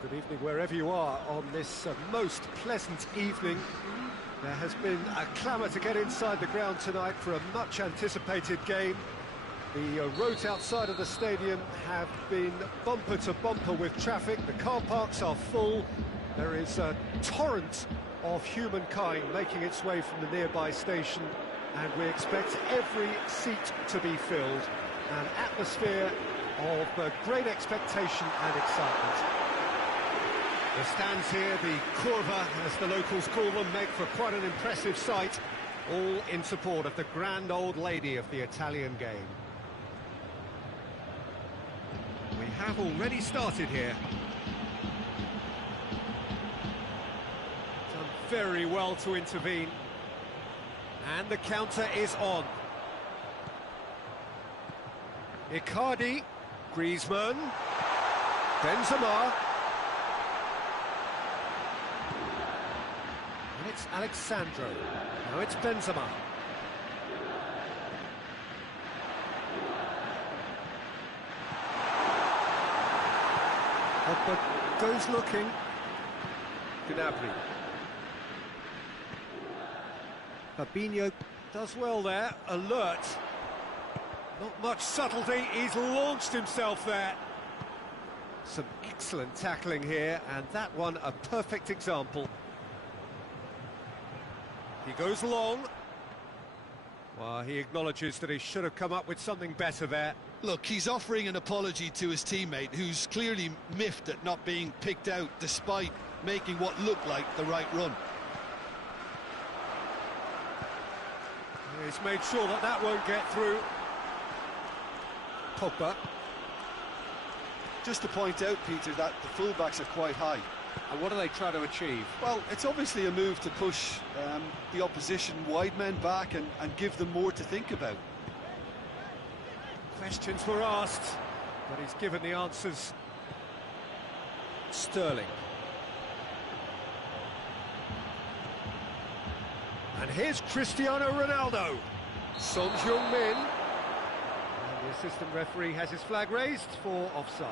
Good evening wherever you are on this most pleasant evening. There has been a clamour to get inside the ground tonight for a much anticipated game. The roads outside of the stadium have been bumper to bumper with traffic. The car parks are full. There is a torrent of humankind making its way from the nearby station, and we expect every seat to be filled. An atmosphere of great expectation and excitement. The stands here, the curva, as the locals call them, make for quite an impressive sight, all in support of the grand old lady of the Italian game. We have already started here. Done very well to intervene. And the counter is on. Icardi, Griezmann, Benzema. And it's Alexandro. Now it's Benzema. But goes looking. Gnabry. Fabinho does well there, alert. Not much subtlety, he's launched himself there. Some excellent tackling here, and that one a perfect example. He goes long. Well, he acknowledges that he should have come up with something better there. Look, he's offering an apology to his teammate, who's clearly miffed at not being picked out despite making what looked like the right run. He's made sure that that won't get through. Pogba. Just to point out, Peter, that the fullbacks are quite high. And what are they trying to achieve? Well, it's obviously a move to push the opposition wide men back and give them more to think about. Questions were asked, but he's given the answers. Sterling. And here's Cristiano Ronaldo. Son Heung-min. And the assistant referee has his flag raised for offside.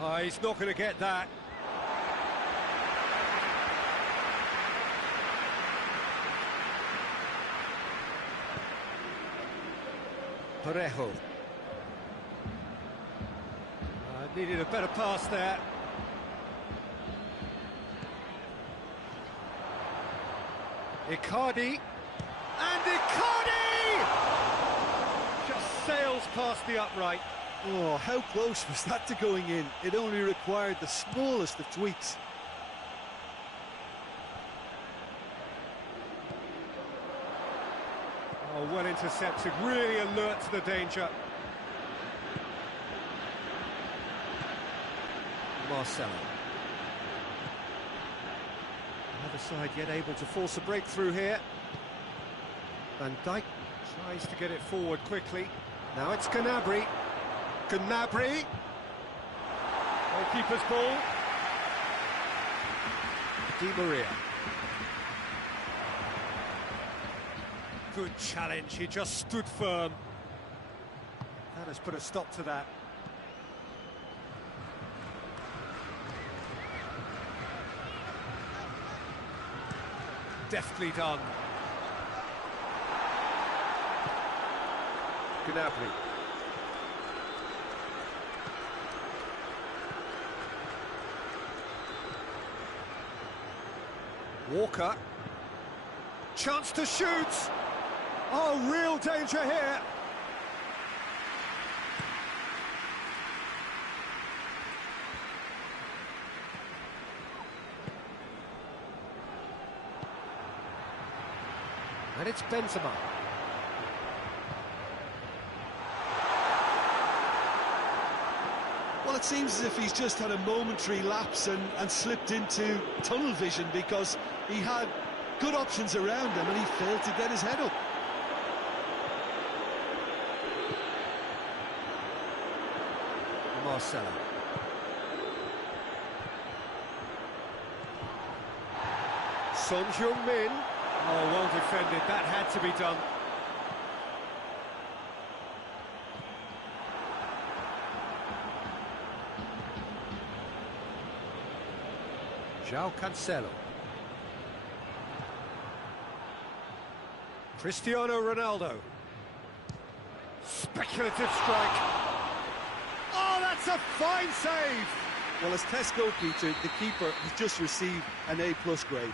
Oh, he's not going to get that. Parejo. Needed a better pass there. Icardi. And Icardi! Just sails past the upright. Oh, how close was that to going in? It only required the smallest of tweaks. Oh, well intercepted, really alert to the danger. Marcelo. Another side yet able to force a breakthrough here. Van Dijk tries to get it forward quickly. Now it's Gnabry. Gnabry. Goalkeeper's ball. Di Maria. Good challenge, he just stood firm. That has put a stop to that. Deftly done. Gnabry. Walker. Chance to shoot. Oh, real danger here. And it's Benzema. Well, it seems as if he's just had a momentary lapse and slipped into tunnel vision, because he had good options around him, and he failed to get his head up. Marcelo. Son Heung-min. Oh, well defended. That had to be done. João Cancelo. Cristiano Ronaldo. Speculative strike. Oh, that's a fine save! Well, as test goalkeeper, the keeper has just received an A+ grade.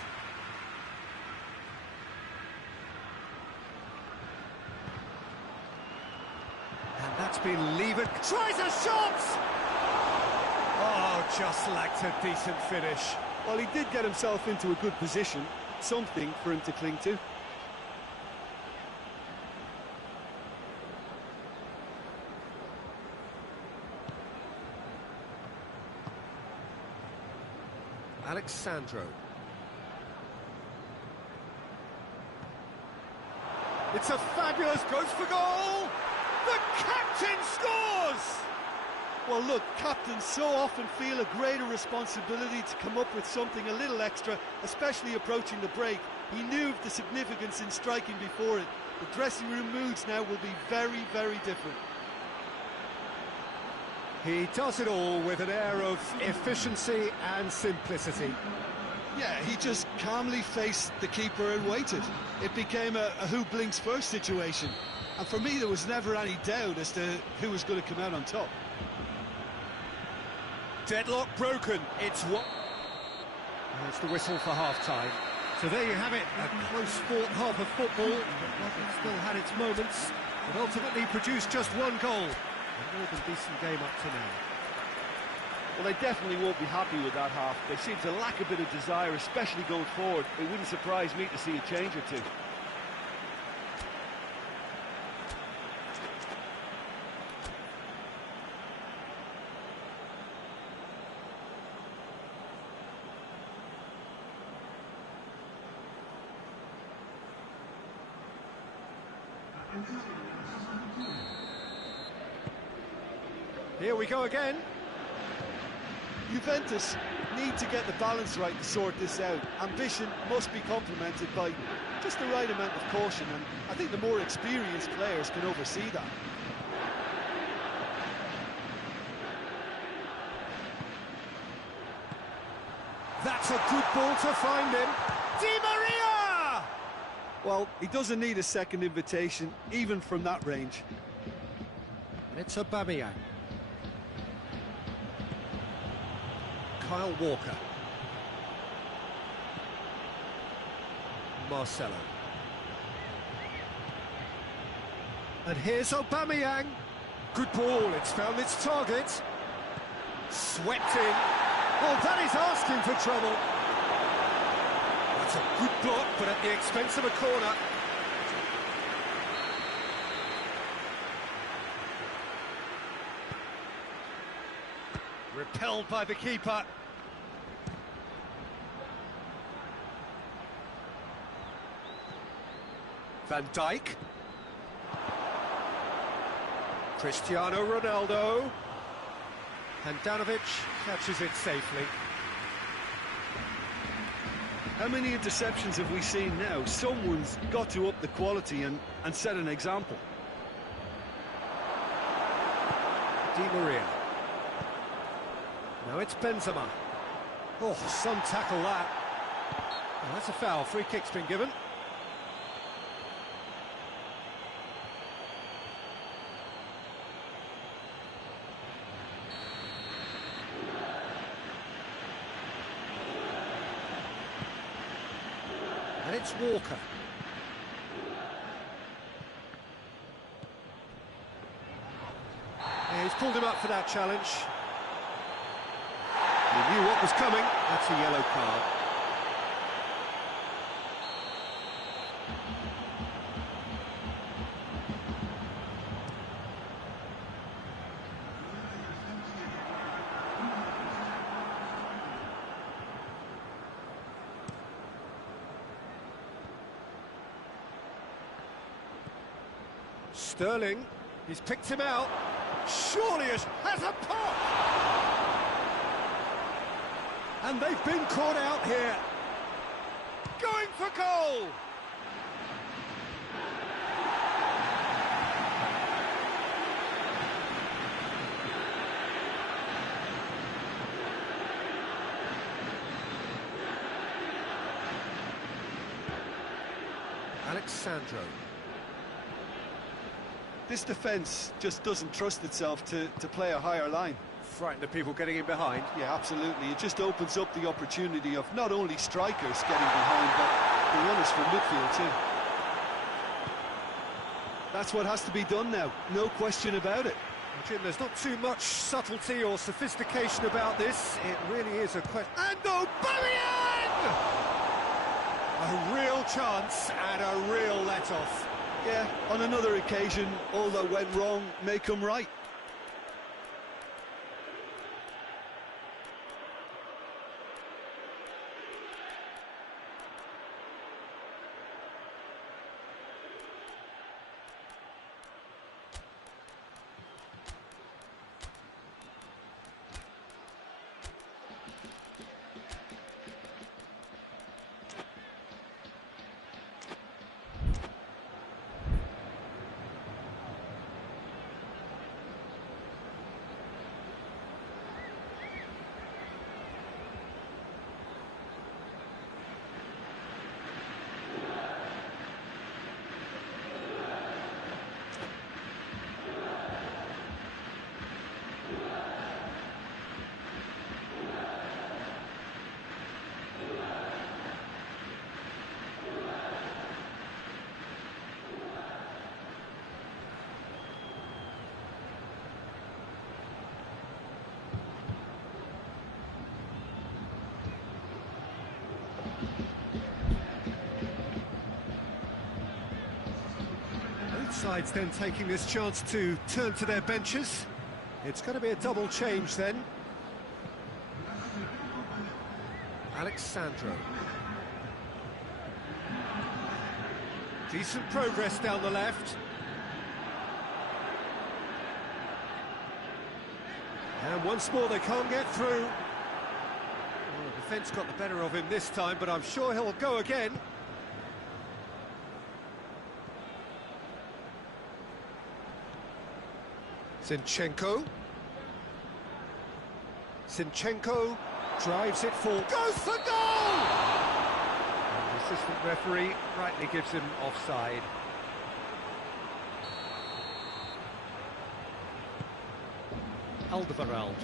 And that's been levered. Tries a shot! Oh, just lacked a decent finish. Well, he did get himself into a good position, something for him to cling to. Alexandro. It's a fabulous, goes for goal! The captain scores! Well, look, captains so often feel a greater responsibility to come up with something a little extra, especially approaching the break. He knew of the significance in striking before it. The dressing room moods now will be very, very different. He does it all with an air of efficiency and simplicity. Yeah, he just calmly faced the keeper and waited. It became a who blinks first situation. And for me, there was never any doubt as to who was going to come out on top. Deadlock broken. It's what? There's the whistle for half-time. So there you have it, a close-fought half of football. It still had its moments, but ultimately produced just one goal. A more than decent game up to now. Well, they definitely won't be happy with that half. They seem to lack a bit of desire, especially going forward. It wouldn't surprise me to see a change or two. Here we go again. Juventus need to get the balance right to sort this out. Ambition must be complemented by just the right amount of caution, and I think the more experienced players can oversee that. That's a good ball to find him. Di Maria! Well, he doesn't need a second invitation, even from that range. It's Aubameyang. Kyle Walker. Marcelo. And here's Aubameyang. Good ball, it's found its target. Swept in. Oh, that is asking for trouble. That's a good block, but at the expense of a corner. Repelled by the keeper. Van Dijk. Cristiano Ronaldo. Handanovic catches it safely. How many interceptions have we seen now? Someone's got to up the quality and set an example. Di Maria. Now it's Benzema. Oh, some tackle that. Oh, that's a foul. Free kick's been given. And it's Walker. Yeah, he's pulled him up for that challenge. He knew what was coming. That's a yellow card. Sterling, he's picked him out. Surely it has a pop! And they've been caught out here. Going for goal! Alexandro. This defence just doesn't trust itself to play a higher line. Frightened of people getting in behind. Yeah, absolutely. It just opens up the opportunity of not only strikers getting behind, but the runners from midfield too. That's what has to be done now, no question about it. Jim, there's not too much subtlety or sophistication about this. It really is a question. And Aubameyang! A real chance and a real let-off. Yeah, on another occasion, all that went wrong may come right. Sides then taking this chance to turn to their benches. It's going to be a double change then. Alexandro. Decent progress down the left. And once more they can't get through. Well, the defence got the better of him this time, but I'm sure he'll go again. Zinchenko drives it forward, goes for goal! And the assistant referee rightly gives him offside. Alderweireld.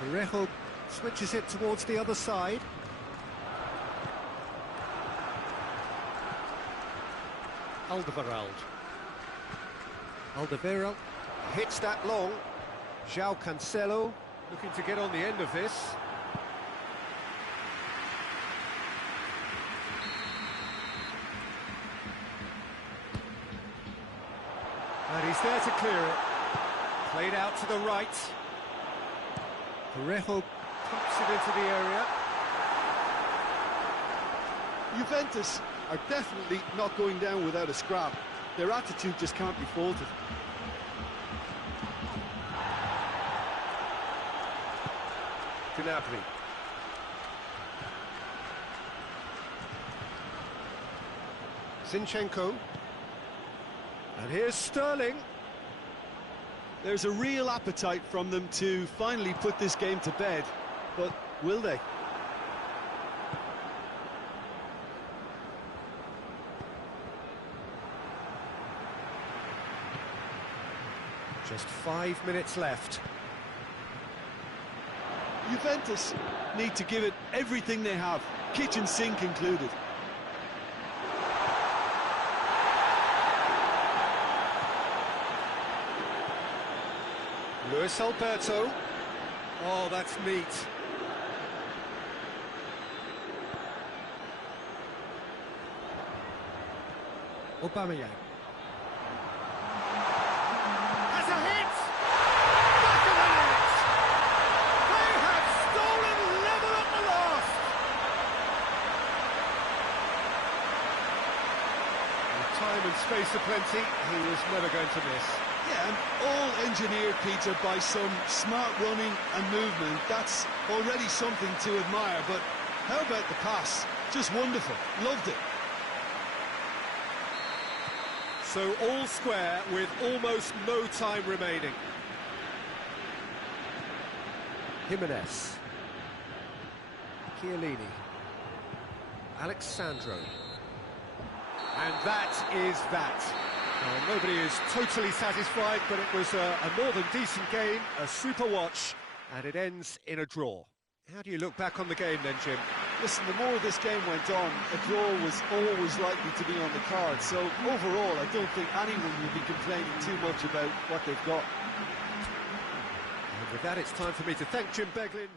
Parejo switches it towards the other side. Alderweireld hits that long. João Cancelo looking to get on the end of this. And he's there to clear it. Played out to the right. Parejo pops it into the area. Juventus are definitely not going down without a scrap. Their attitude just can't be faulted. Gnabry. Zinchenko. And here's Sterling. There's a real appetite from them to finally put this game to bed, but will they? Just 5 minutes left. Juventus need to give it everything they have, kitchen sink included. Luis Alberto. Oh, that's neat. Aubameyang. Has a hit! Back of the net! They have stolen level at the line! time and space aplenty, he was never going to miss. Yeah, and all engineered, Peter, by some smart running and movement. That's already something to admire, but how about the pass? Just wonderful. Loved it. So all square with almost no time remaining. Jimenez. Chiellini. Alexandro. And that is that. Well, nobody is totally satisfied, but it was a more than decent game, a super watch, and it ends in a draw. How do you look back on the game then, Jim? Listen, the more this game went on, a draw was always likely to be on the card. So overall, I don't think anyone will be complaining too much about what they've got. And with that, it's time for me to thank Jim Beglin.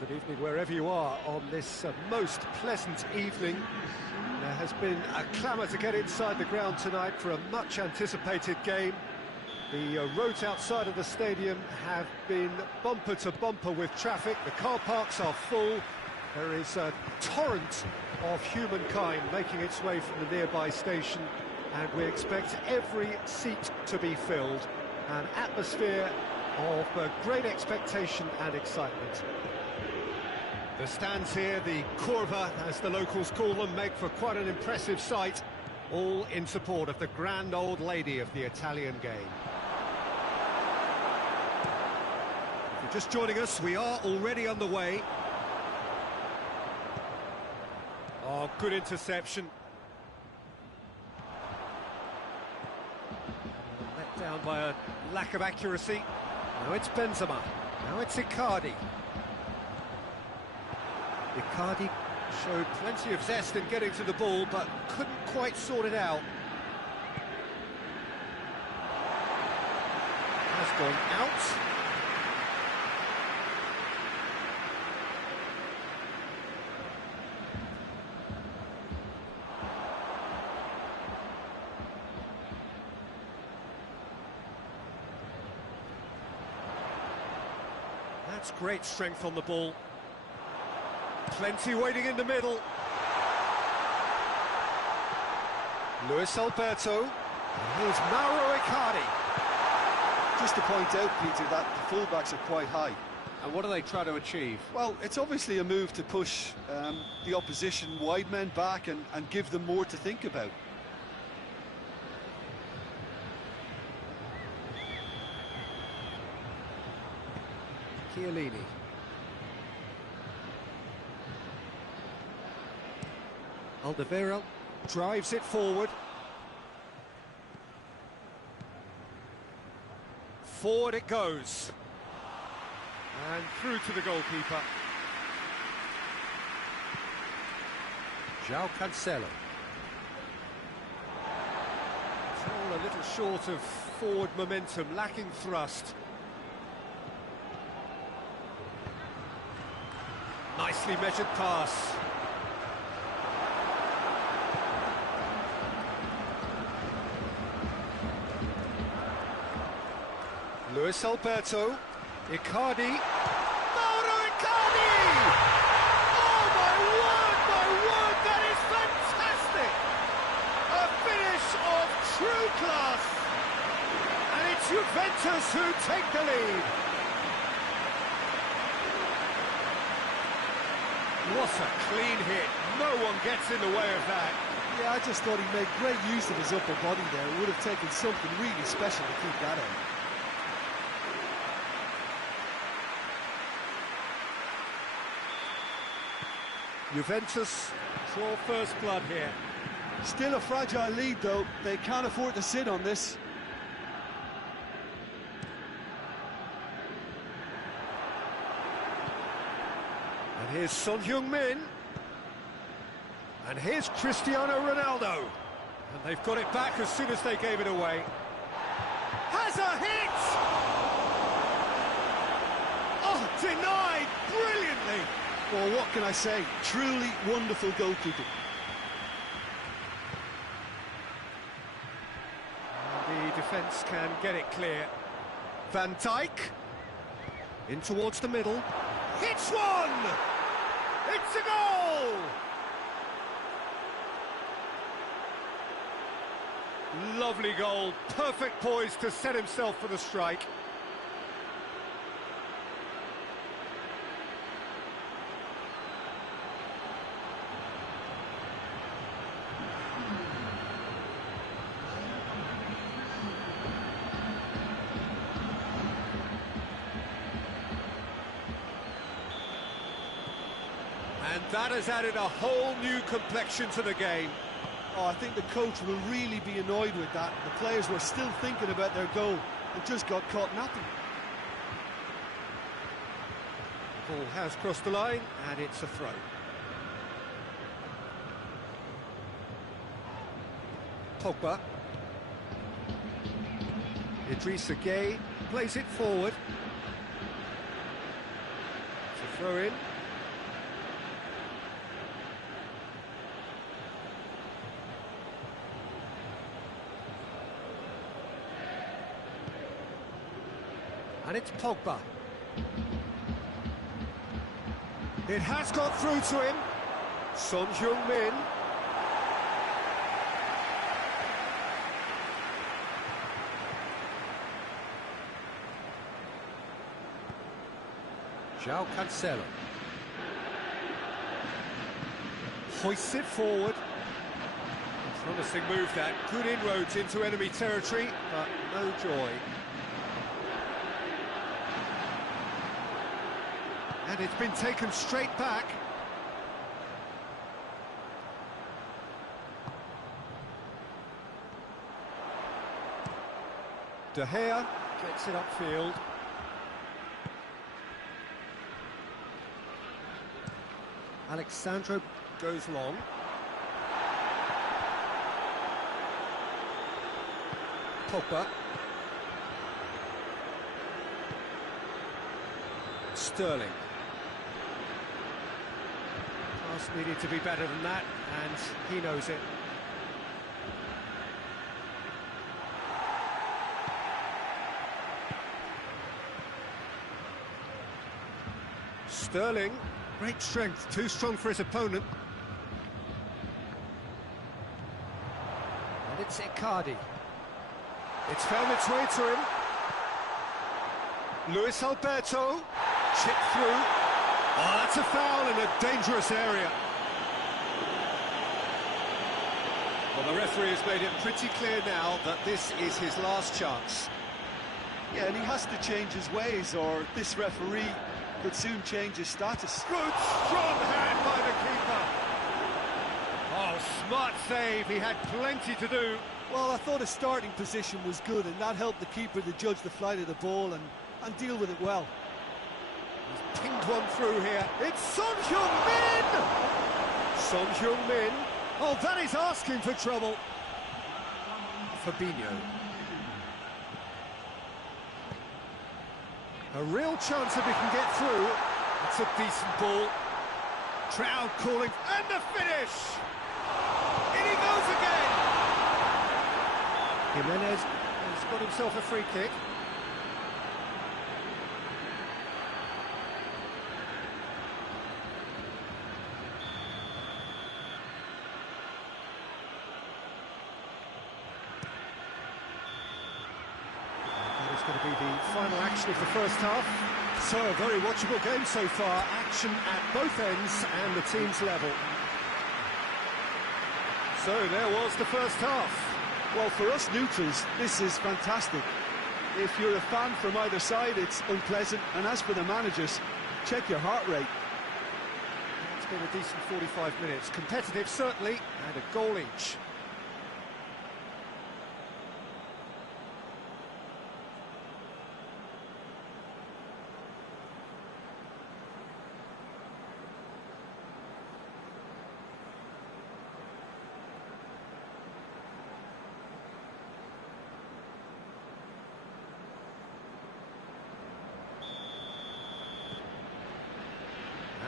Good evening wherever you are on this most pleasant evening. There has been a clamour to get inside the ground tonight for a much anticipated game. The roads outside of the stadium have been bumper to bumper with traffic. The car parks are full. There is a torrent of humankind making its way from the nearby station, and we expect every seat to be filled. An atmosphere of great expectation and excitement. The stands here, the curva, as the locals call them, make for quite an impressive sight, all in support of the grand old lady of the Italian game. If you're just joining us, we are already underway. Oh, good interception. Let Down by a lack of accuracy. Now it's Benzema. Now it's Icardi. Icardi showed plenty of zest in getting to the ball, but couldn't quite sort it out. Has gone out. That's great strength on the ball. Plenty waiting in the middle. Luis Alberto. And here's Mauro Icardi. Just to point out, Peter, that the fullbacks are quite high. And what do they try to achieve? Well, it's obviously a move to push the opposition wide men back and give them more to think about. Chiellini. Alderweireld drives it forward. Forward it goes. And through to the goalkeeper. João Cancelo. It's all a little short of forward momentum, lacking thrust. Nicely measured pass. Luis Alberto. Icardi. Mauro Icardi! Oh my word, that is fantastic! A finish of true class. And it's Juventus who take the lead. What a clean hit. No one gets in the way of that. Yeah, I just thought he made great use of his upper body there. It would have taken something really special to keep that out. Juventus draw first blood here. Still a fragile lead, though. They can't afford to sit on this. And here's Son Heung-min. And here's Cristiano Ronaldo. And they've got it back as soon as they gave it away. Has a hit! Oh, denied brilliantly! Well, what can I say? Truly wonderful goalkeeping. The defence can get it clear. Van Dijk. In towards the middle. Hits one! It's a goal! Lovely goal. Perfect poise to set himself for the strike. And that has added a whole new complexion to the game. Oh, I think the coach will really be annoyed with that. The players were still thinking about their goal and just got caught napping. The ball has crossed the line, and it's a throw. Pogba. Idrissa Gueye plays it forward. It's a throw in. And it's Pogba. It has got through to him. Son Heung-min. João Cancelo. Hoists it forward. Promising move that. Good inroads into enemy territory, but no joy. And it's been taken straight back. De Gea gets it upfield. Alexandro goes long. Pogba. Sterling. Pass needed to be better than that, and he knows it. Sterling, great strength, too strong for his opponent. And it's Icardi. It's found its way to him. Luis Alberto, chipped through. Oh, that's a foul in a dangerous area. Well, the referee has made it pretty clear now that this is his last chance. Yeah, and he has to change his ways, or this referee could soon change his status. Good, strong hand by the keeper. Oh, smart save, he had plenty to do. Well, I thought his starting position was good, and that helped the keeper to judge the flight of the ball and deal with it well. He's pinged one through here. It's Son Heung-min! Son Heung-min. Oh, that is asking for trouble. Fabinho. A real chance if he can get through. It's a decent ball. Crowd calling, and the finish! In he goes again! Jimenez has got himself a free kick. Going to be the final action of the first half. So a very watchable game so far. Action at both ends and the team's level. So there was the first half. Well, for us neutrals, this is fantastic. If you're a fan from either side, it's unpleasant. And as for the managers, check your heart rate. It's been a decent 45 minutes. Competitive, certainly, and a goal each.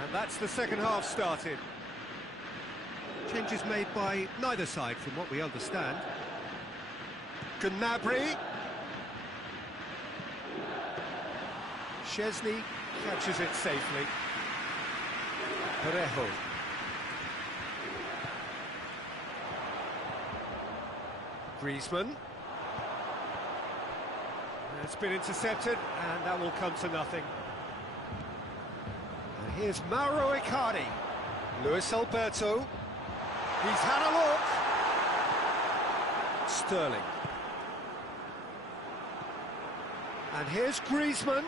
And that's the second half started. Changes made by neither side, from what we understand. Gnabry. Szczesny catches it safely. Parejo. Griezmann. It's been intercepted, and that will come to nothing. Here's Mauro Icardi. Luis Alberto. He's had a look. Sterling. And here's Griezmann.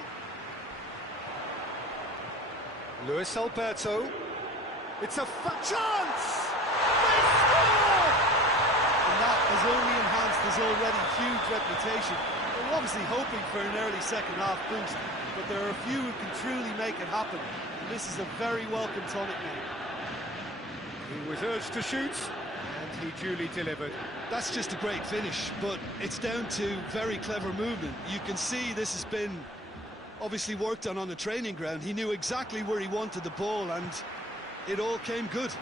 Luis Alberto. It's a chance! They score! And that has only enhanced his already huge reputation. They're obviously hoping for an early second half boost, but there are a few who can truly make it happen. This is a very welcome tonic now. He was urged to shoot, and he duly delivered. That's just a great finish, but it's down to very clever movement. You can see this has been obviously worked on the training ground. He knew exactly where he wanted the ball, and it all came good.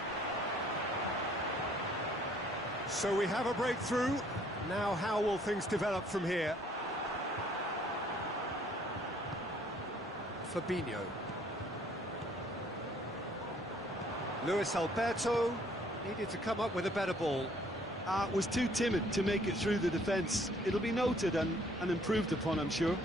So we have a breakthrough. Now how will things develop from here? Fabinho. Luis Alberto needed to come up with a better ball. Was too timid to make it through the defence. It'll be noted and improved upon, I'm sure.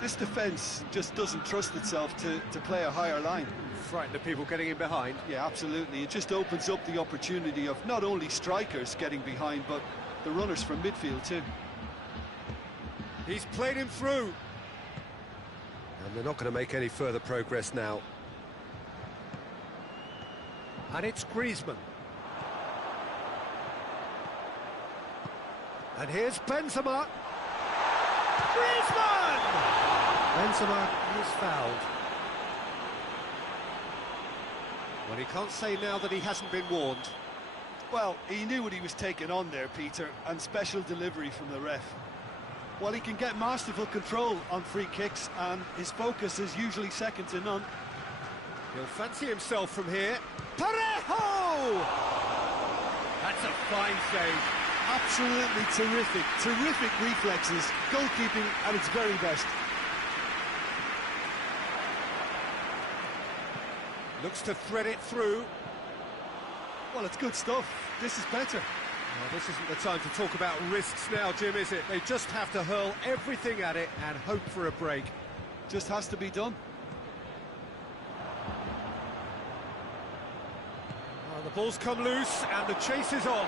This defence just doesn't trust itself to play a higher line. Frightened of people getting in behind. Yeah, absolutely. It just opens up the opportunity of not only strikers getting behind, but the runners from midfield too. He's played him through. And they're not going to make any further progress now. And it's Griezmann. And here's Benzema. Griezmann! Benzema is fouled. Well, he can't say now that he hasn't been warned. Well, he knew what he was taking on there, Peter, and special delivery from the ref. Well, he can get masterful control on free kicks, and his focus is usually second to none. He'll fancy himself from here. Parejo! That's a fine save. Absolutely terrific, terrific reflexes, goalkeeping at its very best. Looks to thread it through. Well, it's good stuff. This is better. Well, this isn't the time to talk about risks now, Jim, is it? They just have to hurl everything at it and hope for a break. Just has to be done. Well, the ball's come loose and the chase is on.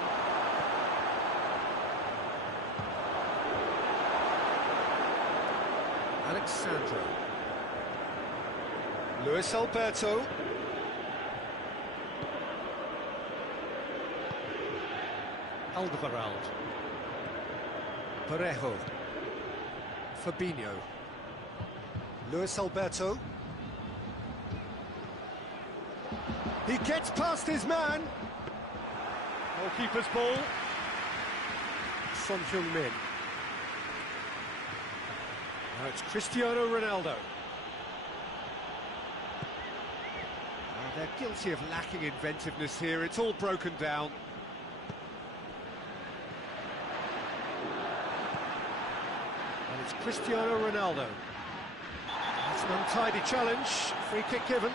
Alexandro. Luis Alberto. Alderweireld. Parejo. Fabinho. Luis Alberto. He gets past his man. Goalkeeper's ball. Son Heung-min. Now it's Cristiano Ronaldo. Now they're guilty of lacking inventiveness here. It's all broken down. And it's Cristiano Ronaldo. That's an untidy challenge. Free kick given.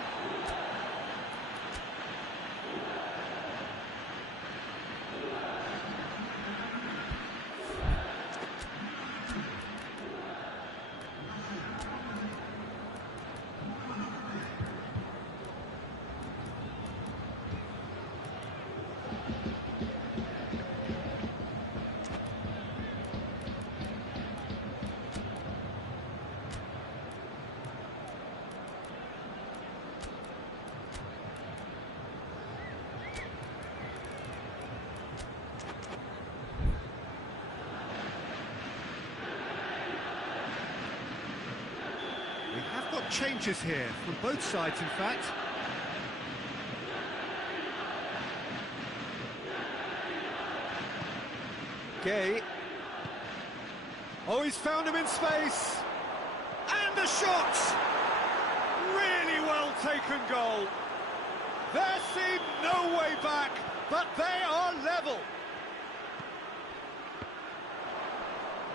We have got changes here, from both sides in fact. Gay. Oh, he's found him in space. And a shot! Really well taken goal. There seemed no way back, but they are level.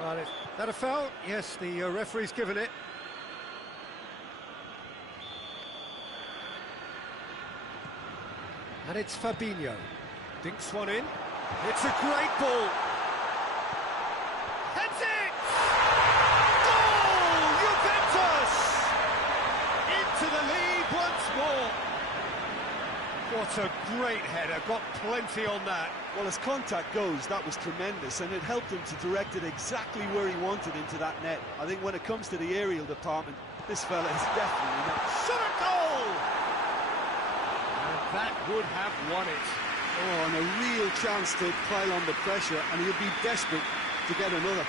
Well, is that a foul? Yes, the referee's given it. And it's Fabinho. Dinks one in. It's a great ball. Heads it! Goal! Juventus! Into the lead once more. What a great header. Got plenty on that. Well, as contact goes, that was tremendous, and it helped him to direct it exactly where he wanted into that net. I think when it comes to the aerial department, this fella is definitely not. Shot a goal! That would have won it. Oh, and a real chance to pile on the pressure, and he'll be desperate to get another.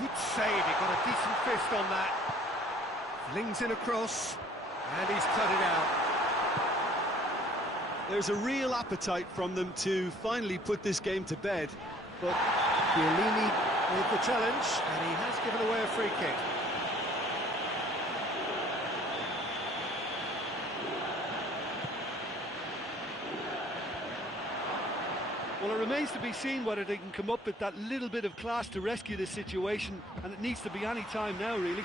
Good save, he got a decent fist on that. Flings in across, and he's cut it out. There's a real appetite from them to finally put this game to bed, but Chiellini with the challenge, and he has given away a free kick. well, it remains to be seen whether they can come up with that little bit of class to rescue this situation, and it needs to be any time now, really.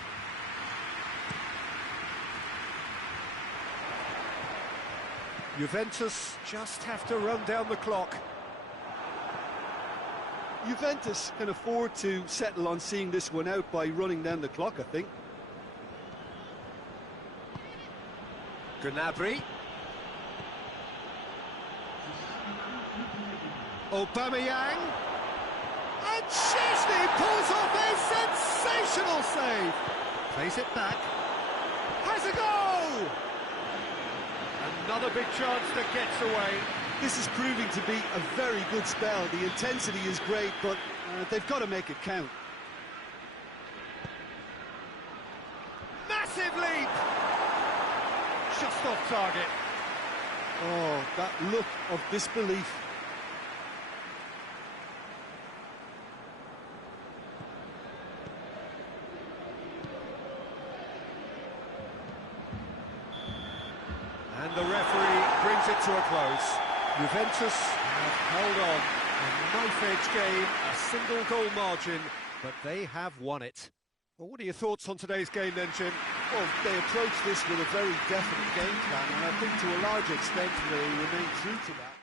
Juventus just have to run down the clock. Juventus can afford to settle on seeing this one out by running down the clock, I think. Gnabry. Aubameyang. And Chesney pulls off a sensational save. Plays it back. Has a goal! Another big chance that gets away. This is proving to be a very good spell. The intensity is great, but they've got to make it count. Massive leap! Just off target. Oh, that look of disbelief. And the referee brings it to a close. Juventus have held on. A knife-edge game, a single goal margin, but they have won it. Well, what are your thoughts on today's game then, Jim? Well, they approach this with a very definite game plan, and I think to a large extent they remain true to that.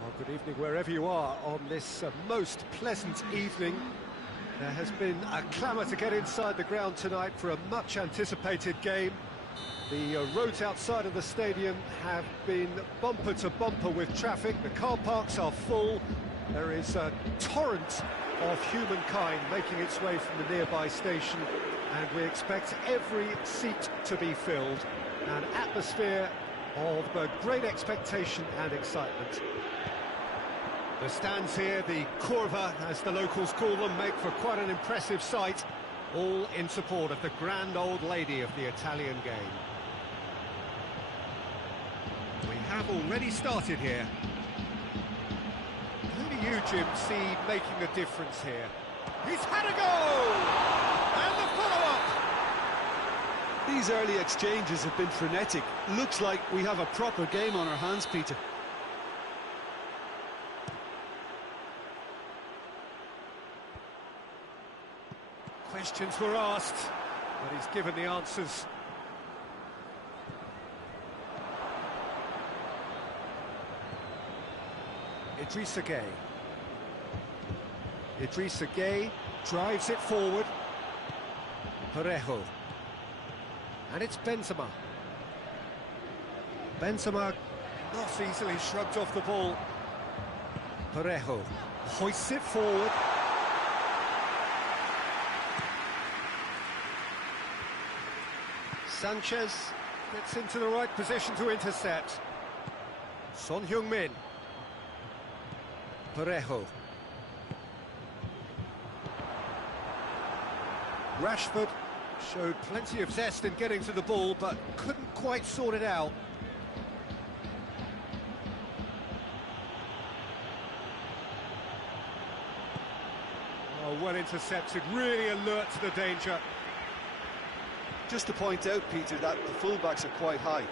Well, good evening wherever you are on this most pleasant evening. There has been a clamour to get inside the ground tonight for a much anticipated game. The roads outside of the stadium have been bumper to bumper with traffic. The car parks are full. There is a torrent of humankind making its way from the nearby station, and we expect every seat to be filled. An atmosphere of great expectation and excitement. The stands here, the curva, as the locals call them, make for quite an impressive sight, all in support of the grand old lady of the Italian game. We have already started here. Who do you, Jim, see making a difference here? He's had a goal! And the follow-up! These early exchanges have been frenetic. Looks like we have a proper game on our hands, Peter. Questions were asked, but he's given the answers. Idrissa Gueye. Idrissa Gueye drives it forward. Parejo. And it's Benzema. Benzema not easily shrugged off the ball. Parejo hoists it forward. Sanchez gets into the right position to intercept. Son Heung-min. Parejo. Rashford showed plenty of zest in getting to the ball, but couldn't quite sort it out. Oh, well intercepted, really alert to the danger. Just to point out, Peter, that the fullbacks are quite high.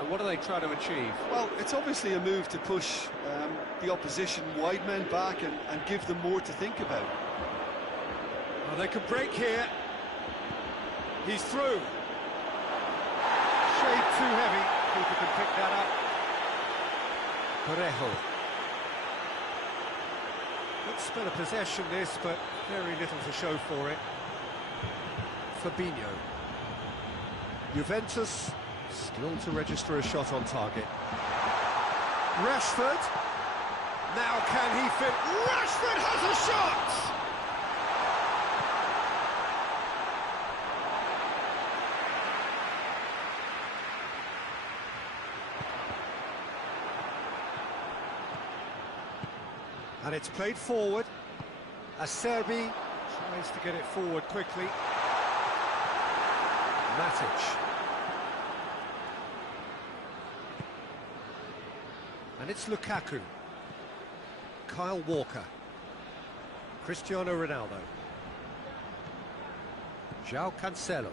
And what are they trying to achieve? Well, it's obviously a move to push the opposition wide men back and give them more to think about. Well, they could break here. He's through. Shade too heavy. Keeper can pick that up. Parejo. Good spell of possession this, but very little to show for it. Fabinho. Juventus still to register a shot on target. Rashford. Now can he fit? Rashford has a shot! And it's played forward. Acerbi tries to get it forward quickly. Matic. And it's Lukaku. Kyle Walker. Cristiano Ronaldo. João Cancelo.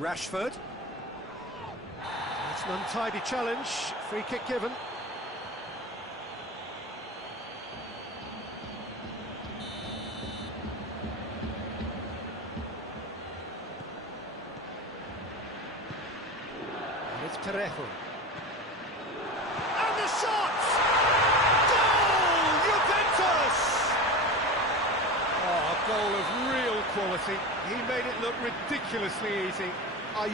Rashford. It's an untidy challenge. Free kick given. And it's Parejo. And the shot! Goal! Juventus! Oh, a goal of real quality. He made it look ridiculously easy.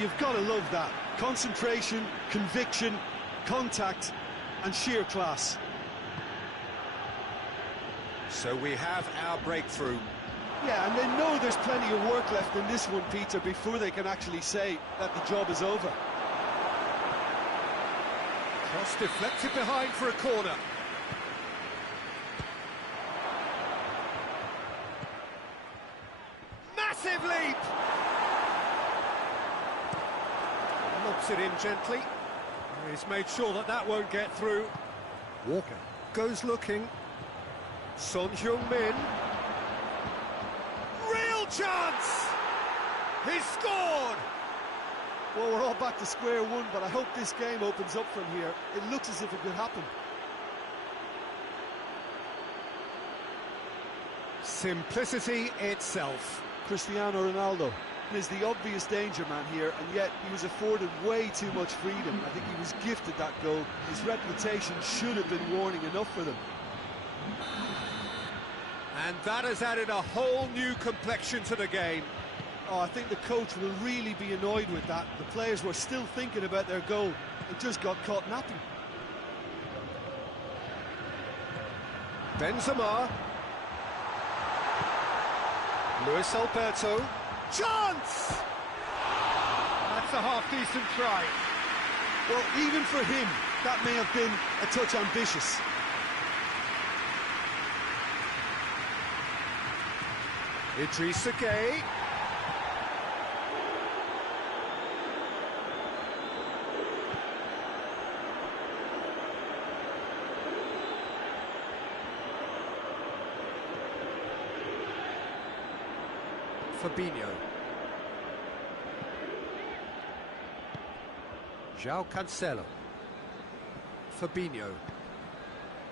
You've got to love that. Concentration, conviction, contact and sheer class. So we have our breakthrough. Yeah, and they know there's plenty of work left in this one, Peter, before they can actually say that the job is over. Cross deflected behind for a corner. Massive leap! Lobs it in gently. He's made sure that that won't get through. Walker goes looking. Son Heung-min. Real chance! He's scored! Well, we're all back to square one, but I hope this game opens up from here. It looks as if it could happen. Simplicity itself. Cristiano Ronaldo is the obvious danger man here, and yet he was afforded way too much freedom. I think he was gifted that goal. His reputation should have been warning enough for them. And that has added a whole new complexion to the game. Oh, I think the coach will really be annoyed with that. The players were still thinking about their goal. It just got caught napping. Benzema. Luis Alberto. Chance! That's a half-decent try. Well, even for him, that may have been a touch ambitious. Idrissa Gueye. Fabinho. João Cancelo. Fabinho.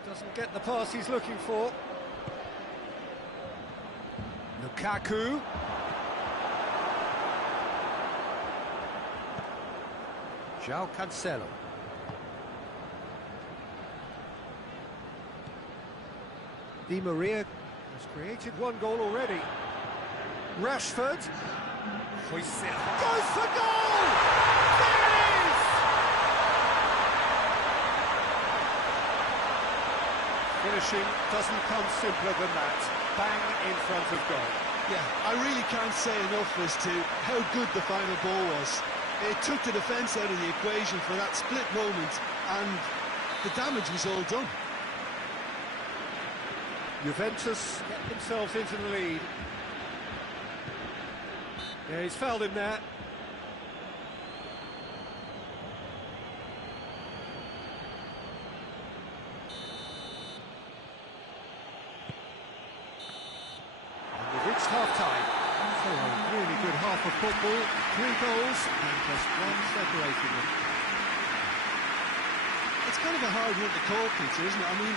Doesn't get the pass he's looking for. Lukaku. João Cancelo. Di Maria has created one goal already. Rashford. Goes for goal! There it is! Finishing doesn't come simpler than that. Bang in front of goal. Yeah, I really can't say enough as to how good the final ball was. It took the defence out of the equation for that split moment, and the damage was all done. Juventus get themselves into the lead. Yeah, he's fouled him there. And we've reached half-time. So a really good half of football. 3 goals and just one separating them. It's kind of a hard one to call, Peter, isn't it? I mean,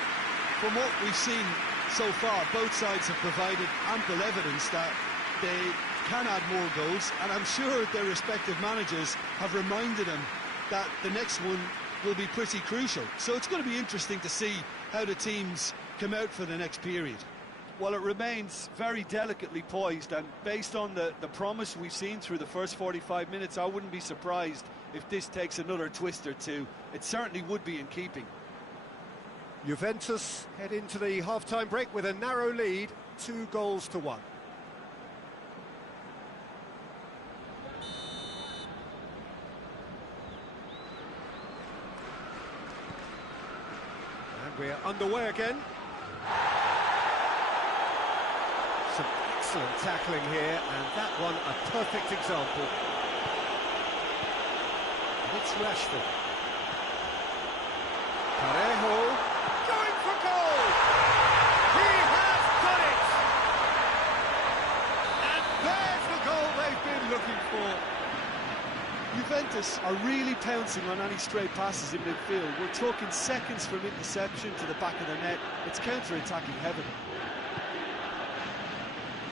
from what we've seen so far, both sides have provided ample evidence that they can add more goals, and I'm sure their respective managers have reminded them that the next one will be pretty crucial. So it's going to be interesting to see how the teams come out for the next period. Well, it remains very delicately poised, and based on the promise we've seen through the first 45 minutes, I wouldn't be surprised if this takes another twist or two. It certainly would be in keeping. Juventus head into the half-time break with a narrow lead, 2-1. And we're underway again. Some excellent tackling here, and that one a perfect example. And it's Rashford. Parejo going for goal! He has done it! And there's the goal they've been looking for. Juventus are really pouncing on any stray passes in midfield. We're talking seconds from interception to the back of the net. It's counter-attacking heaven.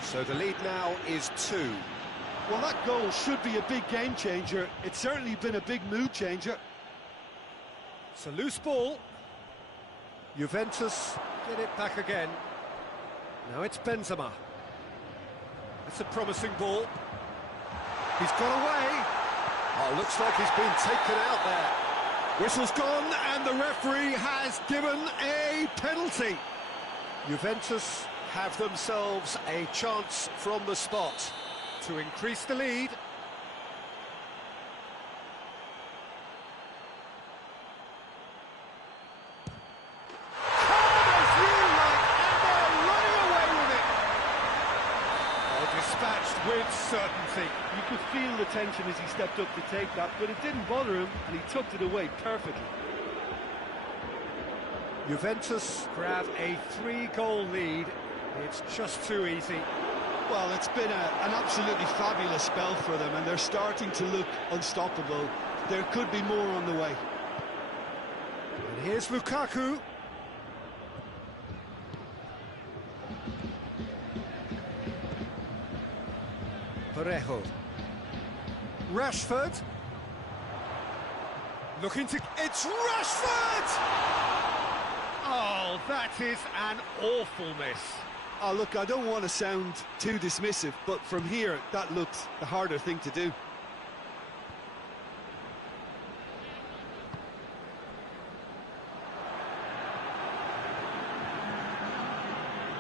So the lead now is 2. Well, that goal should be a big game changer. It's certainly been a big mood changer. It's a loose ball. Juventus get it back again. Now it's Benzema. It's a promising ball. He's got away. Oh, looks like he's been taken out there. Whistle's gone, and the referee has given a penalty. Juventus have themselves a chance from the spot to increase the lead. Dispatched with certainty. You could feel the tension as he stepped up to take that, but it didn't bother him, and he tucked it away perfectly. Juventus grab a 3-goal lead. It's just too easy. Well, it's been an absolutely fabulous spell for them, and they're starting to look unstoppable. There could be more on the way. And here's Lukaku. Parejo. Rashford. Looking to... It's Rashford! Oh, that is an awful miss. Oh, look, I don't want to sound too dismissive, but from here, that looked the harder thing to do.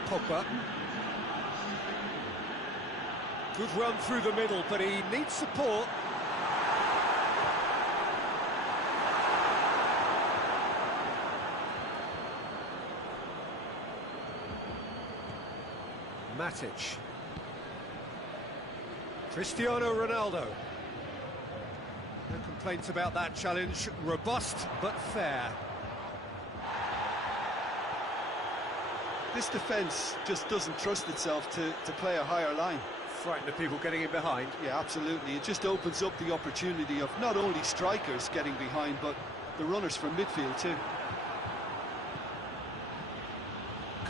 Pogba. Good run through the middle, but he needs support. Matic. Cristiano Ronaldo. No complaints about that challenge. Robust, but fair. This defence just doesn't trust itself to play a higher line. frightened of people getting in behind. Yeah, absolutely. It just opens up the opportunity of not only strikers getting behind, but the runners from midfield too.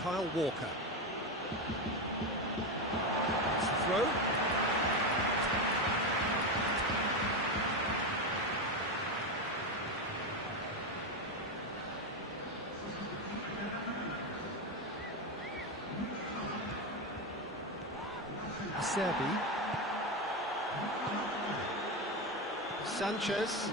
Kyle Walker. It's the throw. Serbi. Sanchez.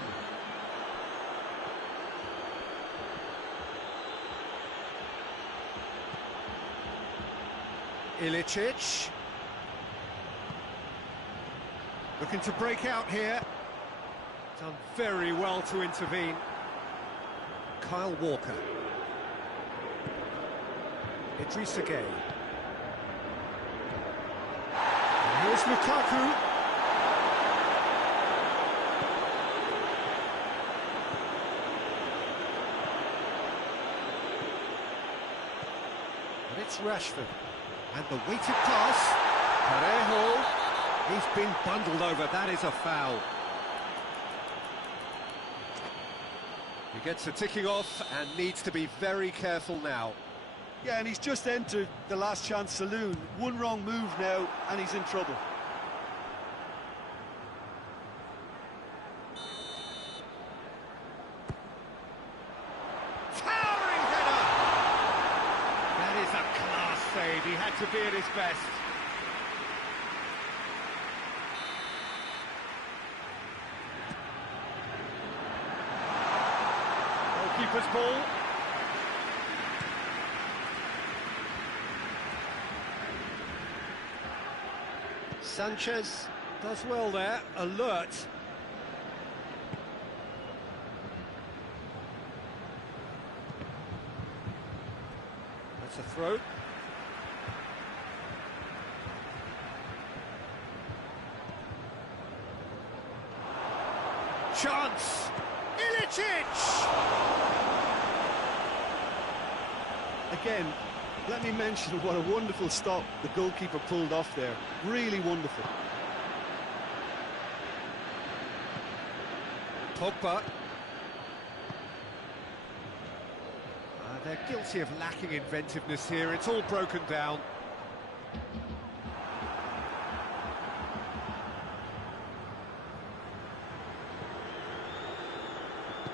Ilicic. Looking to break out here. Done very well to intervene. Kyle Walker. Idrissa Gueye. Here's Lukaku. And it's Rashford. And the weighted pass. Parejo. He's been bundled over. That is a foul. He gets a ticking off and needs to be very careful now. Yeah, and he's just entered the last chance saloon. One wrong move now, and he's in trouble. Towering header! That is a class save. He had to be at his best. Goalkeeper's ball. Sanchez does well there, alert. That's a throw. Chance! Ilicic! Again, let me mention what a wonderful stop the goalkeeper pulled off there. Really wonderful. Pogba. They're guilty of lacking inventiveness here. It's all broken down.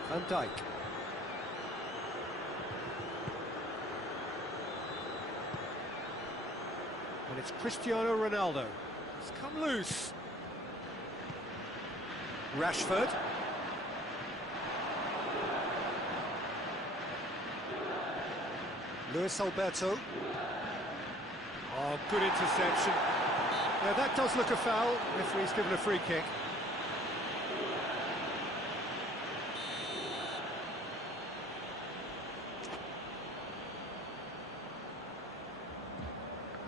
Van Dijk. And it's Cristiano Ronaldo. It's come loose. Rashford. Luis Alberto. Oh, good interception. Yeah, that does look a foul. Referee's given a free kick.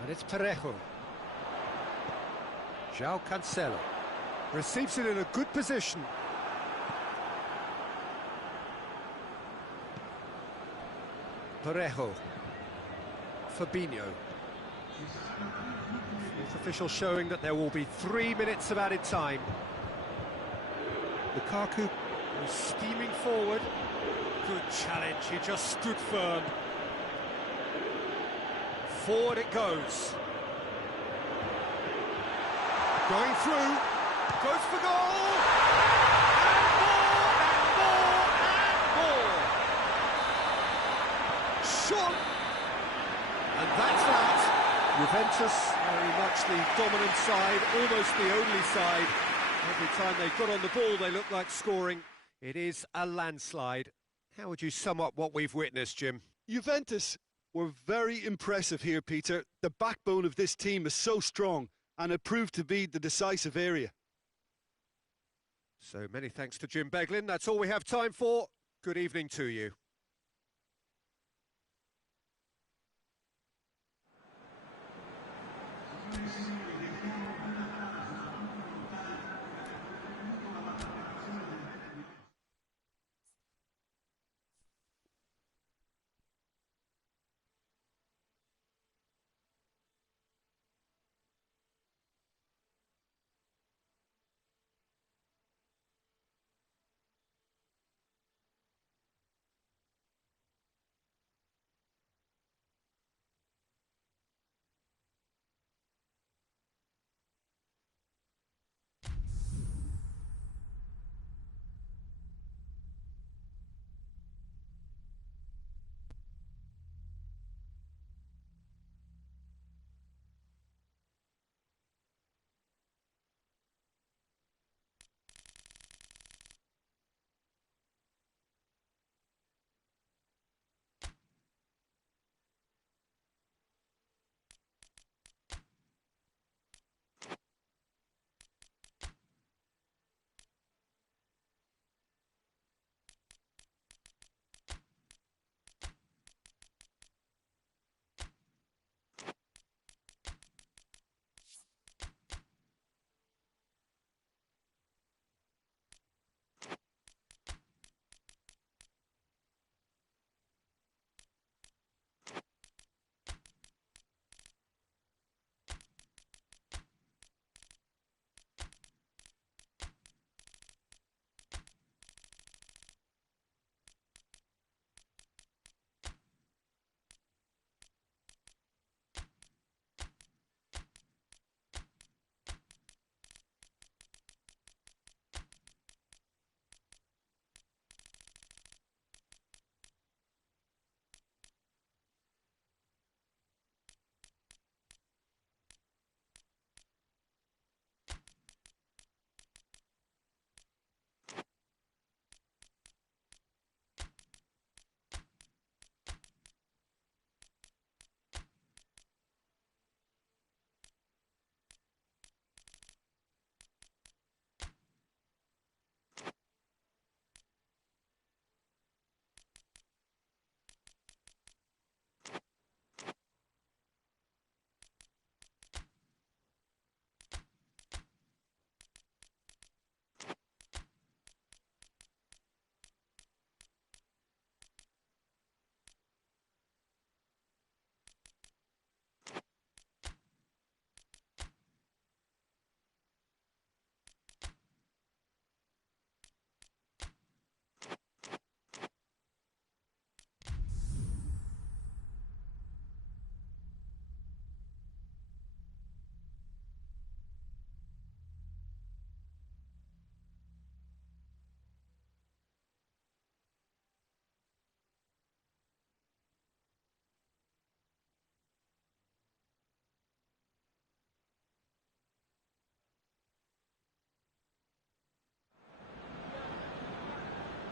And it's Parejo. João Cancelo. Receives it in a good position. Parejo. Fabinho. Fourth official showing that there will be 3 minutes of added time. Lukaku was steaming forward. Good challenge, he just stood firm. Forward it goes. Going through. Goes for goal! And more, and more, and more! Shot! And that's that. Juventus, very much the dominant side, almost the only side. Every time they got on the ball, they looked like scoring. It is a landslide. How would you sum up what we've witnessed, Jim? Juventus were very impressive here, Peter. The backbone of this team is so strong, and it proved to be the decisive area. So many thanks to Jim Beglin. That's all we have time for. Good evening to you.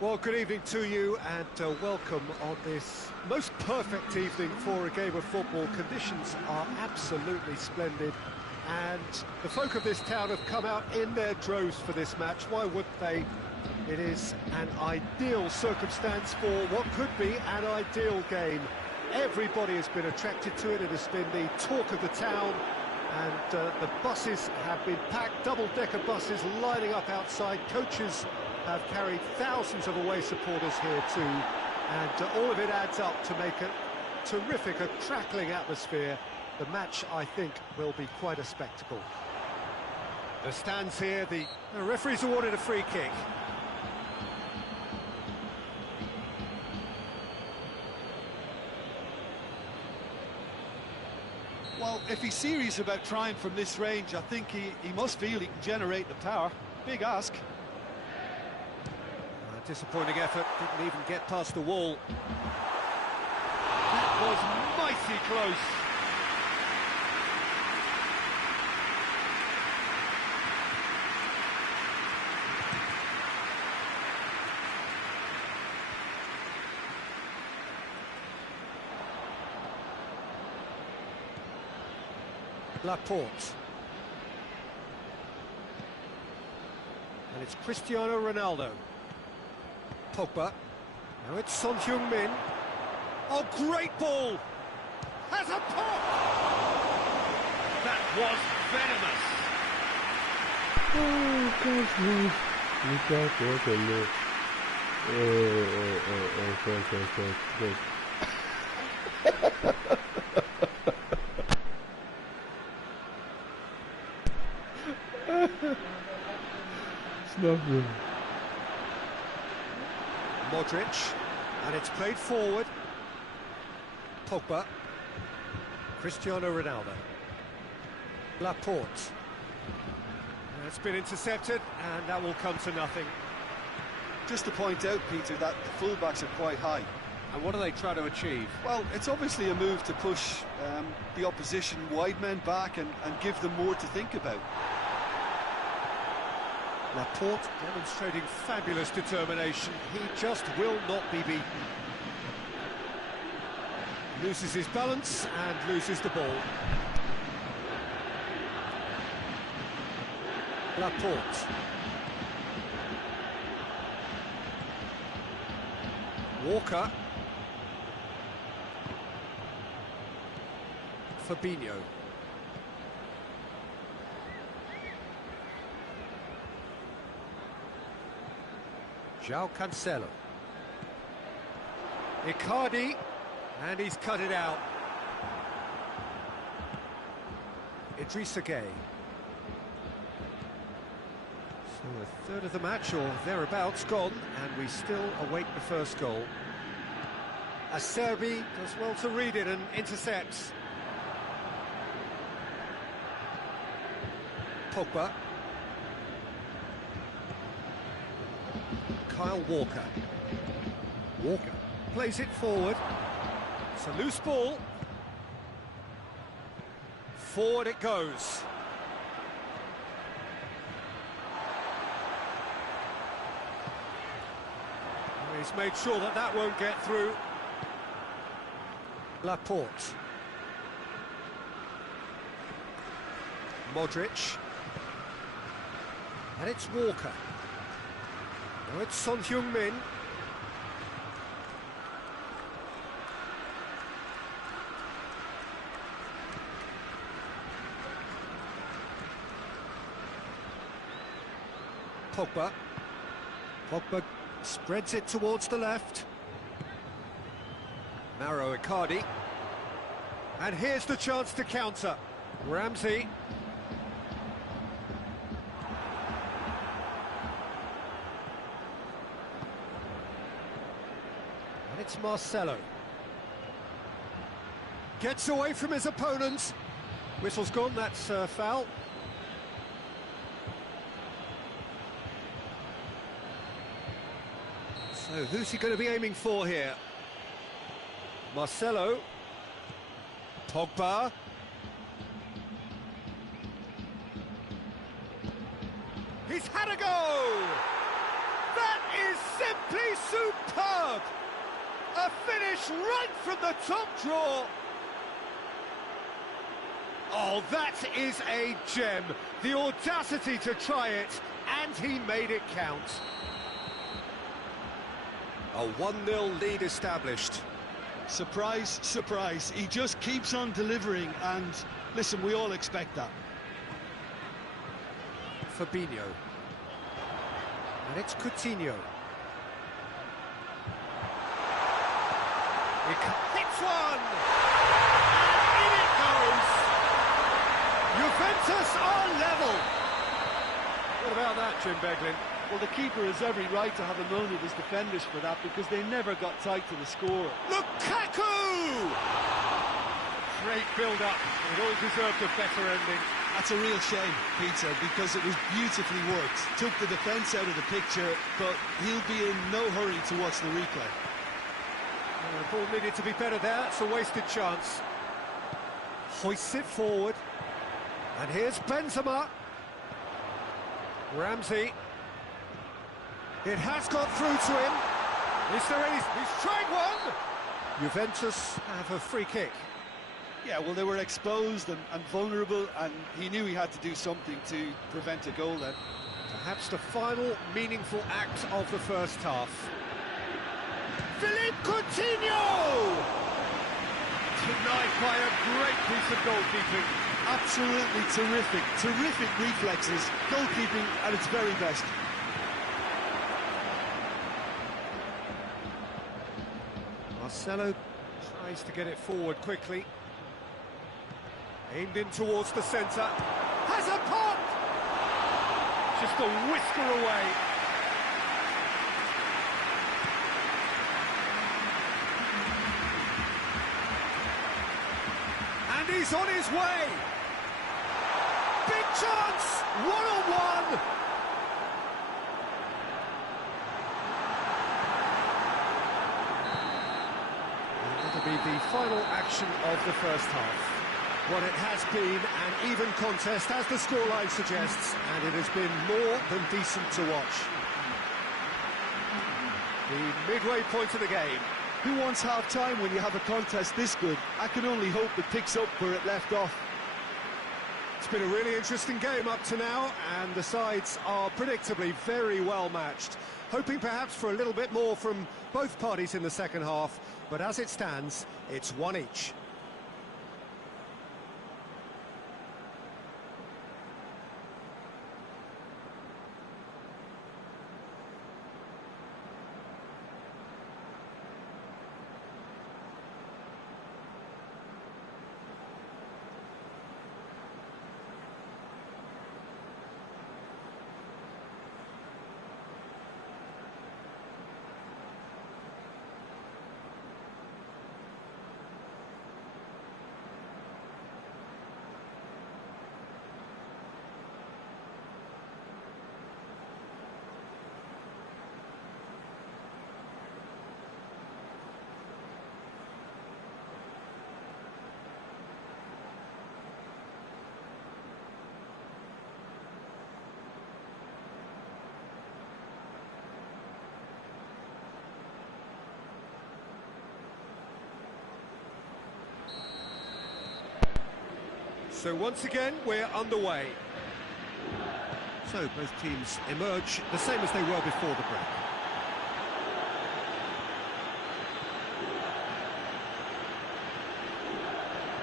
Well, good evening to you and welcome on this most perfect evening for a game of football. Conditions are absolutely splendid and the folk of this town have come out in their droves for this match. Why wouldn't they? It is an ideal circumstance for what could be an ideal game. Everybody has been attracted to it. It has been the talk of the town, and the buses have been packed, double-decker buses lining up outside. Coaches have carried thousands of away supporters here too, and all of it adds up to make a terrific, a crackling atmosphere. The match, I think, will be quite a spectacle. The stands here, the referee's awarded a free kick. Well, if he's serious about trying from this range, I think he must feel he can generate the power. Big ask. Disappointing effort, didn't even get past the wall. That was mighty close. Laporte. And it's Cristiano Ronaldo. Pogba. Now it's Son Heung-min. Oh, great ball! Has a pop! That was venomous. Oh, gosh, look at what a look. It's nothing. Modric, and it's played forward. Pogba, Cristiano Ronaldo, Laporte. And it's been intercepted, and that will come to nothing. Just to point out, Peter, that the fullbacks are quite high. And what do they try to achieve? Well, it's obviously a move to push the opposition wide men back and give them more to think about. Laporte demonstrating fabulous determination. He just will not be beaten. Loses his balance and loses the ball. Laporte. Walker. Fabinho. João Cancelo. Icardi, and he's cut it out. Idrissa Gueye. So a third of the match, or thereabouts, gone, and we still await the first goal. Acerbi does well to read it and intercepts. Pogba. Kyle Walker. Walker plays it forward. It's a loose ball. Forward it goes. He's made sure that that won't get through. Laporte. Modric. And it's Walker. Now it's Son Heung-min. Pogba. Pogba spreads it towards the left. Mauro Icardi. And here's the chance to counter. Ramsey. And it's Marcelo. Gets away from his opponent. Whistle's gone, that's foul. So who's he going to be aiming for here? Marcelo. Pogba. He's had a go! That is simply superb! A finish right from the top draw. Oh, that is a gem. The audacity to try it, and he made it count. A 1-0 lead established. Surprise, surprise. He just keeps on delivering, and listen, we all expect that. Fabinho. And it's Coutinho. He hits one! And in it goes! Juventus are level! What about that, Jim Beglin? Well, the keeper has every right to have a moan at his defenders for that, because they never got tight to the score. Lukaku! Great build-up. It all deserved a better ending. That's a real shame, Peter, because it was beautifully worked. Took the defence out of the picture, but he'll be in no hurry to watch the replay. The ball needed to be better there. It's a wasted chance. Hoists it forward. And here's Benzema. Ramsey. It has got through to him. Is there any... He's tried one! Juventus have a free kick. Yeah, well, they were exposed and vulnerable, and he knew he had to do something to prevent a goal then. Perhaps the final meaningful act of the first half. Philippe Coutinho! Denied by a great piece of goalkeeping. Absolutely terrific, terrific reflexes. Goalkeeping at its very best. Marcelo tries to get it forward quickly. Aimed in towards the centre. Has a pop! Just a whisker away. And he's on his way. Big chance! One-on-one! That'll be the final action of the first half. What it has been an even contest, as the scoreline suggests, and it has been more than decent to watch. The midway point of the game. Who wants half-time when you have a contest this good? I can only hope it picks up where it left off. It's been a really interesting game up to now, and the sides are predictably very well matched. Hoping perhaps for a little bit more from both parties in the second half, but as it stands, it's one each. So once again, we're underway. So both teams emerge the same as they were before the break.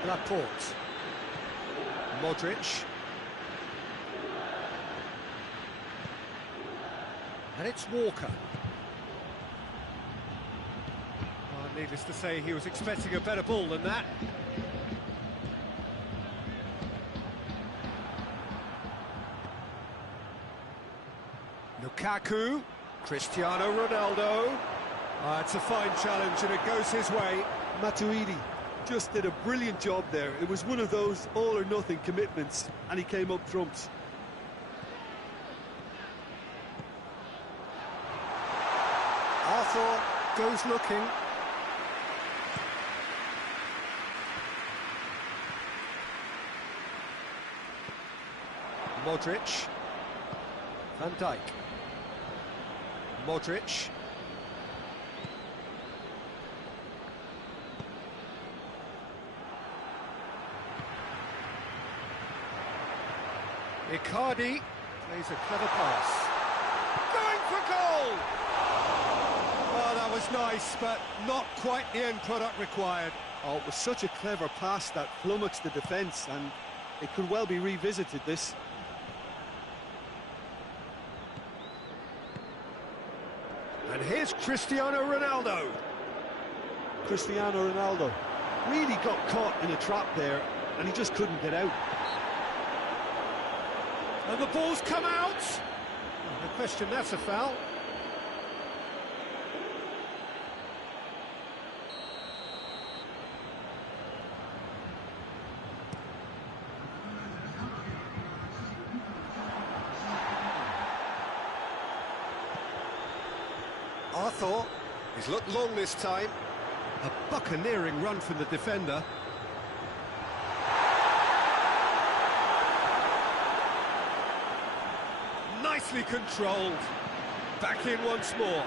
Laporte. Modric. And it's Walker. Well, needless to say, he was expecting a better ball than that. Lukaku, Cristiano Ronaldo. It's a fine challenge and it goes his way. Matuidi just did a brilliant job there. It was one of those all-or-nothing commitments, and he came up trumps. Arthur goes looking. Modric. Van Dijk. Modric. Icardi plays a clever pass. Going for goal! Oh, that was nice, but not quite the end product required. Oh, it was such a clever pass that flummoxed the defence, and it could well be revisited, this. And here's Cristiano Ronaldo. Cristiano Ronaldo really got caught in a trap there, and he just couldn't get out. And the ball's come out. Oh, no question, that's a foul. Arthur, he's looked long this time. A buccaneering run from the defender. Nicely controlled. Back in once more.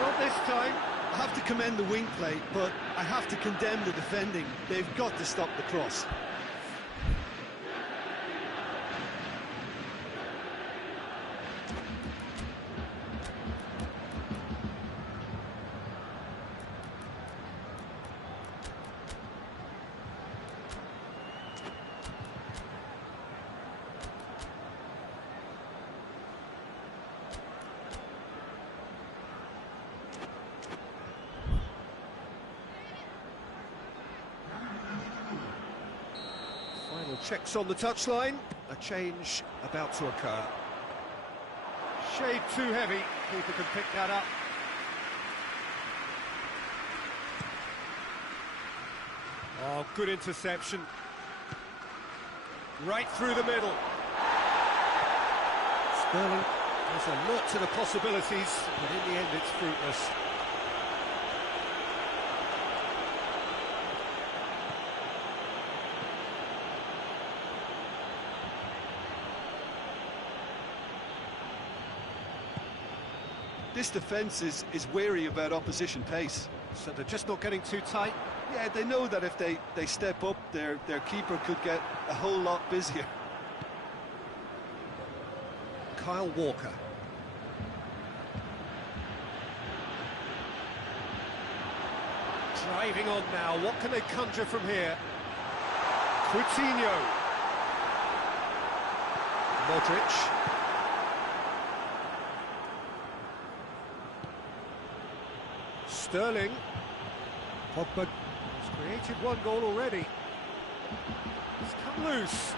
Not this time. I have to commend the wing play, but I have to condemn the defending. They've got to stop the cross. Checks on the touchline. A change about to occur. Shade too heavy. Keeper can pick that up. Oh, good interception. Right through the middle. Sterling has alert to the possibilities, but in the end it's fruitless. This defence is wary about opposition pace. So they're just not getting too tight? Yeah, they know that if they step up, their keeper could get a whole lot busier. Kyle Walker. Driving on now, what can they conjure from here? Coutinho. Modric. Sterling. Pogba has created one goal already. It's come loose.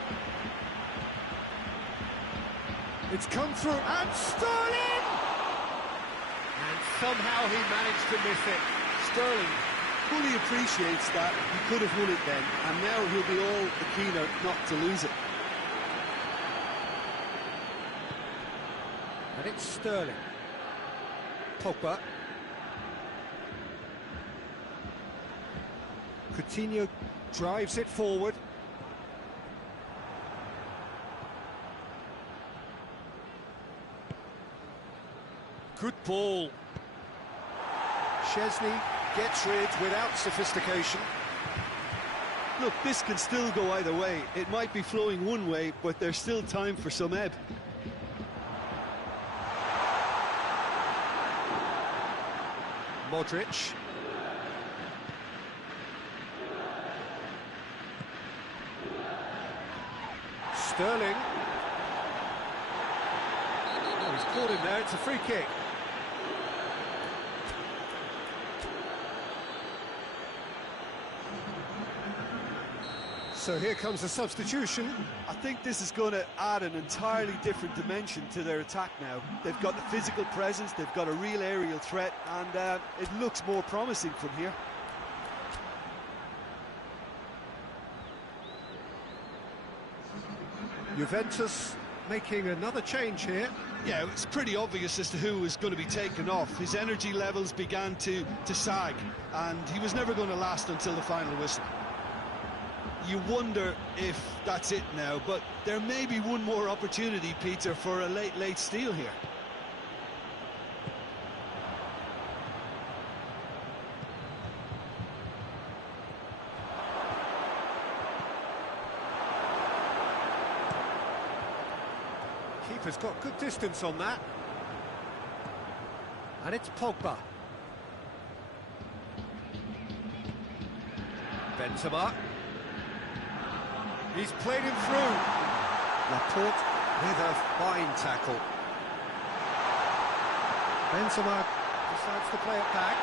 It's come through, and Sterling! And somehow he managed to miss it. Sterling fully appreciates that he could have won it then, and now he'll be all the keener not to lose it. And it's Sterling. Pogba. Coutinho drives it forward. Good ball. Chesney gets rid without sophistication. Look, this can still go either way. It might be flowing one way, but there's still time for some ebb. Modric. Sterling. Oh, he's caught him there, it's a free kick. So here comes the substitution. I think this is going to add an entirely different dimension to their attack now. They've got the physical presence, they've got a real aerial threat, and it looks more promising from here. Juventus making another change here. Yeah, it's pretty obvious as to who was going to be taken off. His energy levels began to sag, and he was never going to last until the final whistle. You wonder if that's it now, but there may be one more opportunity, Peter, for a late steal here. Keeper's got good distance on that. And it's Pogba. Benzema. He's played him through. Laporte with a fine tackle. Benzema decides to play it back.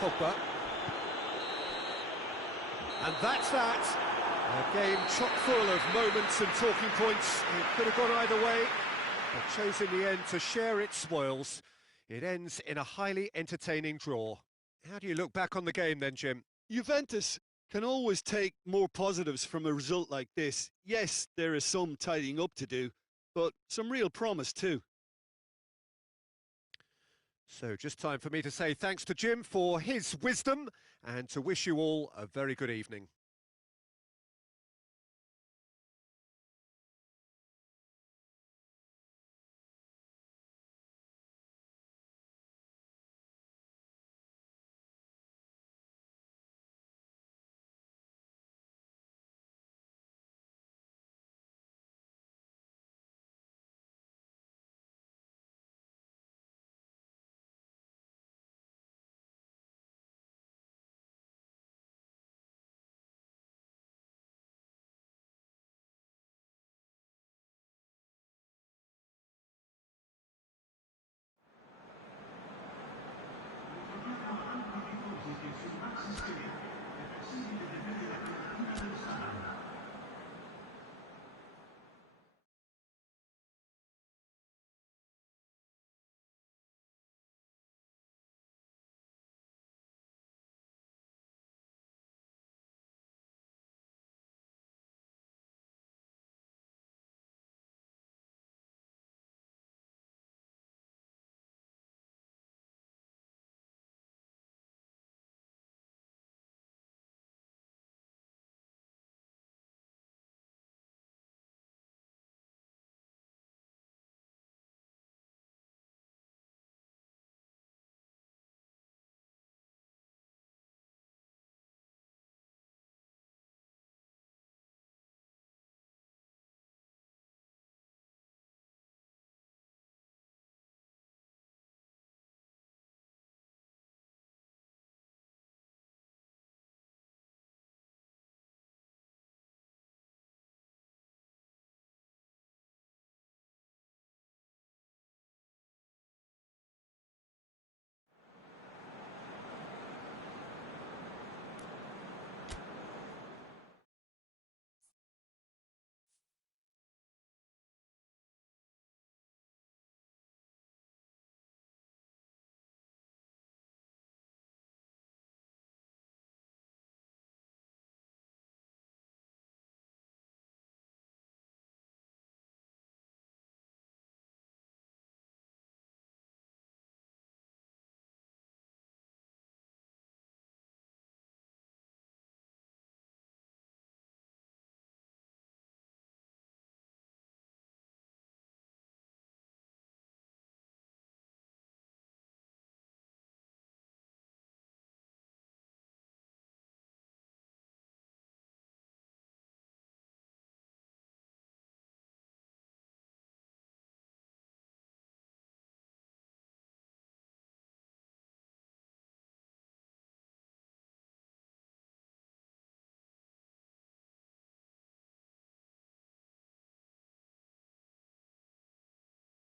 Pogba. And that's that. A game chock full of moments and talking points. It could have gone either way, but chose in the end to share its spoils. It ends in a highly entertaining draw. How do you look back on the game then, Jim? Juventus can always take more positives from a result like this. Yes, there is some tidying up to do, but some real promise too. So just time for me to say thanks to Jim for his wisdom and to wish you all a very good evening.